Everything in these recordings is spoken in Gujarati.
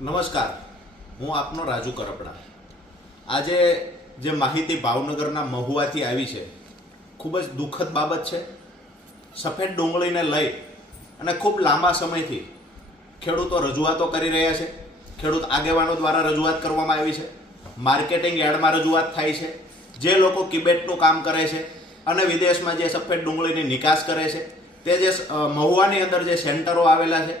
નમસ્કાર, હું આપનો રાજુ કરપડા. આજે જે માહિતી ભાવનગરના મહુવાથી આવી છે ખૂબ જ દુઃખદ બાબત છે. સફેદ ડુંગળીને લઈ અને ખૂબ લાંબા સમયથી ખેડૂતો રજૂઆતો કરી રહ્યા છે. ખેડૂત આગેવાનો દ્વારા રજૂઆત કરવામાં આવી છે. માર્કેટિંગ યાર્ડમાં રજૂઆત થાય છે. જે લોકો કિબેટનું કામ કરે છે અને વિદેશમાં જે સફેદ ડુંગળીની નિકાસ કરે છે તે જે મહુવાની અંદર જે સેન્ટરો આવેલા છે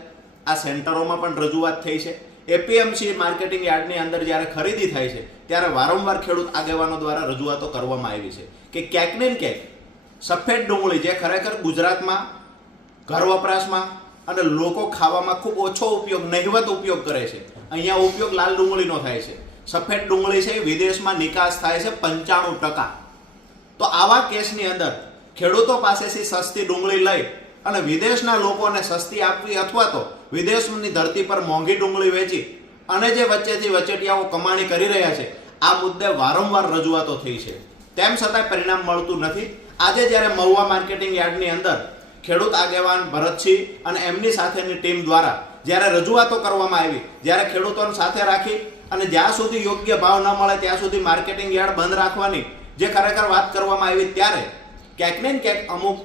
આ સેન્ટરોમાં પણ રજૂઆત થઈ છે. એપીએમસી માર્કેટિંગ યાર્ડની અંદર જ્યારે ખરીદી થાય છે ત્યારે વારંવાર ખેડૂત આગેવાનો દ્વારા રજૂઆતો કરવામાં આવી છે કે ક્યાંક ને ક્યાંક સફેદ ડુંગળી જે ખરેખર ગુજરાતમાં ઘર વપરાશમાં અને લોકો ખાવામાં ખૂબ ઓછો ઉપયોગ, નહિવત ઉપયોગ કરે છે, અહીંયા ઉપયોગ લાલ ડુંગળીનો થાય છે. સફેદ ડુંગળી છે વિદેશમાં નિકાસ થાય છે 95%. તો આવા કેસની અંદર ખેડૂતો પાસેથી સસ્તી ડુંગળી લઈ અને વિદેશના લોકોને સસ્તી આપવી અથવા તો વિદેશની ધરતી પર મોંઘી ડુંગળી વેચી અને જે વચ્ચેથી વચેટિયાઓ કમાણી કરી રહ્યા છે આ મુદ્દે વારંવાર રજૂઆતો થઈ છે. તેમ છતાં પરિણામ મળતું નથી. આજે જ્યારે મહુવા માર્કેટિંગ યાર્ડની અંદર ખેડૂત આગેવાન ભરતસિંહ અને એમની સાથેની ટીમ દ્વારા જ્યારે રજૂઆતો કરવામાં આવી, જ્યારે ખેડૂતોને સાથે રાખી અને જ્યાં સુધી યોગ્ય ભાવ ન મળે ત્યાં સુધી માર્કેટિંગ યાર્ડ બંધ રાખવાની જે ખરેખર વાત કરવામાં આવી, ત્યારે ક્યાંક ને ક્યાંક અમુક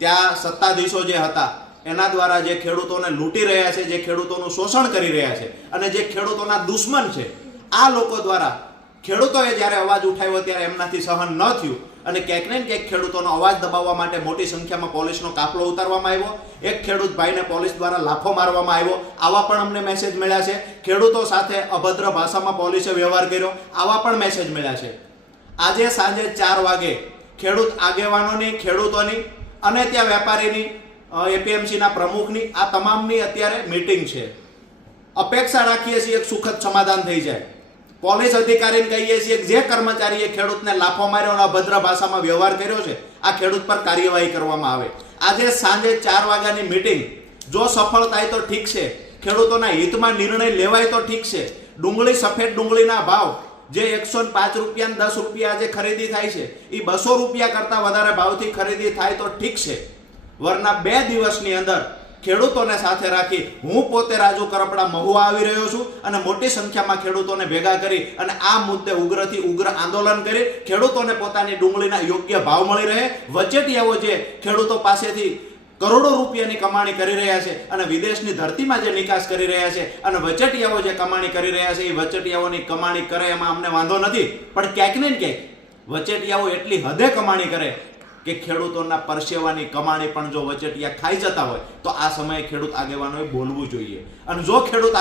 ત્યાં સત્તાધીશો જે હતા એના દ્વારા જે ખેડૂતોને લૂંટી રહ્યા છે, જે ખેડૂતોનું શોષણ કરી રહ્યા છે અને જે ખેડૂતોના દુશ્મન છે, આ લોકો દ્વારા ખેડૂતોએ જ્યારે અવાજ ઉઠાવ્યો ત્યારે એમનાથી સહન ન થયું અને ક્યાંક ને ક્યાંક ખેડૂતોનો અવાજ દબાવવા માટે મોટી સંખ્યામાં પોલીસનો કાફલો ઉતારવામાં આવ્યો. એક ખેડૂત ભાઈને પોલીસ દ્વારા લાફો મારવામાં આવ્યો. આવા પણ અમને મેસેજ મળ્યા છે. ખેડૂતો સાથે અભદ્ર ભાષામાં પોલીસે વ્યવહાર કર્યો, આવા પણ મેસેજ મળ્યા છે. આજે સાંજે 4 વાગે ખેડૂત આગેવાનોની, ખેડૂતોની અને ત્યાં વેપારીની, એપીએમસીના પ્રમુખની, આ તમામની અત્યારે મીટિંગ છે. અપેક્ષા રાખીએ છીએ એક સુખદ સમાધાન થઈ જાય. પોલીસ અધિકારીને કહીએ છીએ કે જે કર્મચારીએ ખેડૂતને લાફો માર્યો અને અભદ્ર ભાષામાં વ્યવહાર કર્યો છે આ ખેડૂત પર કાર્યવાહી કરવામાં આવે. આજે સાંજે 4 વાગ્યાની મીટિંગ જો સફળ થાય તો ઠીક છે, ખેડૂતોના હિતમાં નિર્ણય લેવાય તો ઠીક છે. ડુંગળી, સફેદ ડુંગળીના ભાવ જે 105 રૂપિયા, 10 રૂપિયા જે ખરીદી થાય છે એ 200 રૂપિયા કરતાં વધારે ભાવથી ખરીદી થાય તો ઠીક છે. વરના 2 દિવસની અંદર ખેડૂતોને સાથે રાખી હું પોતે રાજુ કરપડા મહુવા આવી રહ્યો છું અને મોટી સંખ્યામાં ખેડૂતોને ભેગા કરી અને આ મુદ્દે ઉગ્રથી ઉગ્ર આંદોલન કરી ખેડૂતોને પોતાની ડુંગળીના યોગ્ય ભાવ મળી રહે. વચેટિયાઓ જે ખેડૂતો પાસેથી કરોડો રૂપિયાની કમાણી કરી રહ્યા છે અને વિદેશની ધરતીમાં જે નિકાસ કરી રહ્યા છે અને વચેટિયાઓ જે કમાણી કરી રહ્યા છે એ વચેટિયાઓની કમાણી કરે એમાં અમને વાંધો નથી, પણ ક્યાંક ને ક્યાંક વચેટિયાઓ એટલી હદે કમાણી કરે કે ખેડૂતોના પરસેવાની કમાણી પણ જો વચેટિયા ખાઈ જતા હોય તો આ સમયે ખેડૂત આગેવાનોએ બોલવું જોઈએ. અને જો ખેડૂત